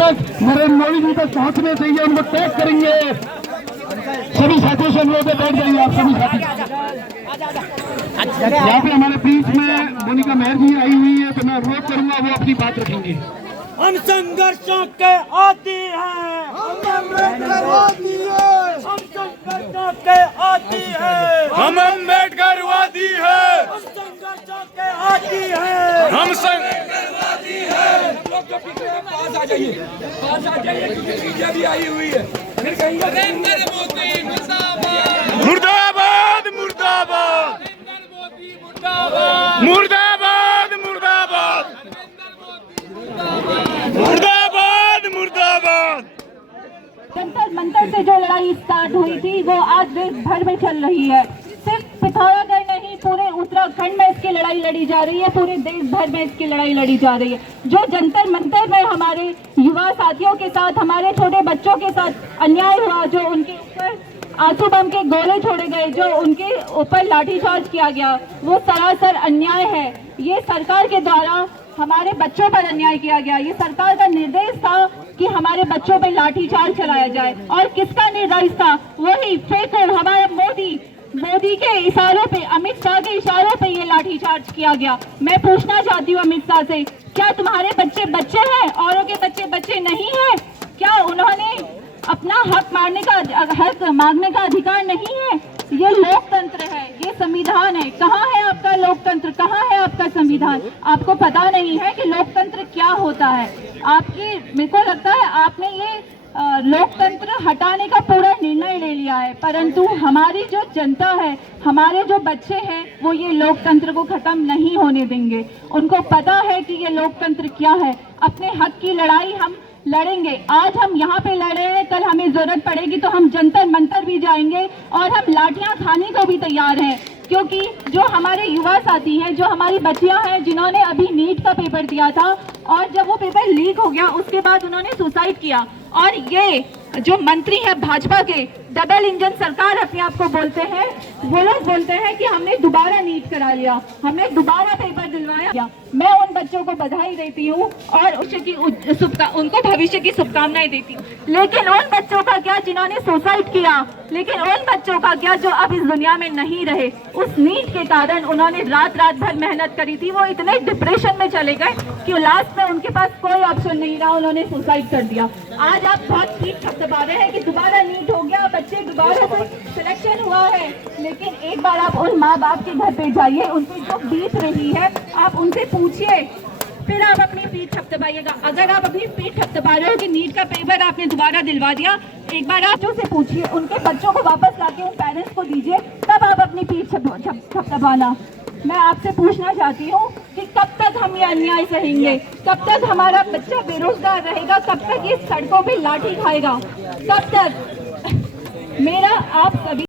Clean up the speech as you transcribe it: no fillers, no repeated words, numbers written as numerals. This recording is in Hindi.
तक नरेंद्र मोदी जी तक पहुंचने चाहिए, उनको टैग करेंगे। सभी साथियों से अनुरोध है, बैठ जाइए आप सभी साथी। यहाँ पे हमारे बीच में मोनिका मेहर जी आई हुई है, तो मैं अनुरोध करूंगा वो अपनी बात रखेंगे। हम संघर्षों के आदी हैं, हम अम्बेडकरवादी हैं, हम संघर्षों के आदी हैं, हम अम्बेडकरवादी हैं, हम संघर्षों के आदी हैं, हम संघर्षवादी हैं। पास आ जाइए, क्योंकि बीजेपी आई हुई है। फिर कहेंगे नरेंद्र मोदी मुर्दाबाद, मुर्दाबाद मुर्दाबाद, मुर्दाबाद, मुर्दाबाद मुर्दाबाद, मुर्दाबाद मुर्दाबाद। जंतर मंतर से जो लड़ाई स्टार्ट हुई थी वो आज देश भर में चल रही है। सिर्फ पिथौरागढ़ नहीं, पूरे उत्तराखंड में इसकी लड़ाई लड़ी जा रही है, पूरे देश भर में इसकी लड़ाई लड़ी जा रही है। जो जंतर मंतर में हमारे युवा साथियों के साथ, हमारे छोटे बच्चों के साथ अन्याय हुआ, जो उनके ऊपर आंसू बम के गोले छोड़े गए, जो उनके ऊपर लाठीचार्ज किया गया, वो सरासर अन्याय है। ये सरकार के द्वारा हमारे बच्चों पर अन्याय किया गया। ये सरकार का निर्देश था कि हमारे बच्चों पर लाठीचार्ज चलाया जाए, और किसका निर्देश था? वही फेक हमारे मोदी के इशारों पे, अमित शाह के इशारों पे ये लाठीचार्ज किया गया। मैं पूछना चाहती हूँ अमित शाह से, क्या तुम्हारे बच्चे बच्चे हैं, औरों के बच्चे बच्चे नहीं हैं? क्या उन्होंने अपना हक मांगने का अधिकार नहीं है? ये लोकतंत्र है, ये संविधान है। कहाँ है आपका लोकतंत्र, कहाँ है आपका संविधान? आपको पता नहीं है कि लोकतंत्र क्या होता है। मेरे को लगता है आपने ये लोकतंत्र हटाने का पूरा निर्णय ले लिया है, परंतु हमारी जो जनता है, हमारे जो बच्चे हैं, वो ये लोकतंत्र को खत्म नहीं होने देंगे। उनको पता है कि ये लोकतंत्र क्या है। अपने हक की लड़ाई हम लड़ेंगे। आज हम यहाँ पे लड़ रहे हैं, कल हमें जरूरत पड़ेगी तो हम जंतर मंतर भी जाएंगे, और हम लाठियां खाने को भी तैयार हैं। क्योंकि जो हमारे युवा साथी हैं, जो हमारी बच्चियां हैं, जिन्होंने अभी नीट का पेपर दिया था, और जब वो पेपर लीक हो गया उसके बाद उन्होंने सुसाइड किया, और ये जो मंत्री है भाजपा के, डबल इंजन सरकार अपने आप को बोलते हैं, वो लोग बोलते हैं कि हमने दोबारा नीट करा लिया, हमने दोबारा पेपर दिलवाया। मैं उन बच्चों को बधाई देती हूँ और उनको भविष्य की शुभकामनाएं देती हूँ। लेकिन उन बच्चों का क्या जिन्होंने सुसाइड किया? लेकिन उन बच्चों का क्या जो अब इस दुनिया में नहीं रहे? उस नीट के कारण उन्होंने रात भर मेहनत करी थी, वो इतने डिप्रेशन में चले गए कि लास्ट में उनके पास कोई ऑप्शन नहीं रहा, उन्होंने सुसाइड कर दिया। आज आप बहुत ठीक दबा रहे हैं कि दोबारा नीट हो गया, बच्चे दोबारा से सिलेक्शन हुआ है, लेकिन एक बार आप उन माँ बाप के घर पे जाइए, उनकी जो बीत रही है आप उनसे पूछिए, फिर आप अपनी पीठ थपथपाइएगा। अगर आप अपनी पीठ थपथपा रहे हो कि नीट का पेपर आपने दोबारा दिलवा दिया, एक बार आप से पूछिए, उनके बच्चों को वापस लाके उन पेरेंट्स को दीजिए, तब आप अपनी पीठ थपथपाना। मैं आपसे पूछना चाहती हूँ कि कब तक हम ये अन्याय सहेंगे? कब तक हमारा बच्चा बेरोजगार रहेगा? कब तक ये सड़कों पे लाठी खाएगा? कब तक? मेरा आप सभी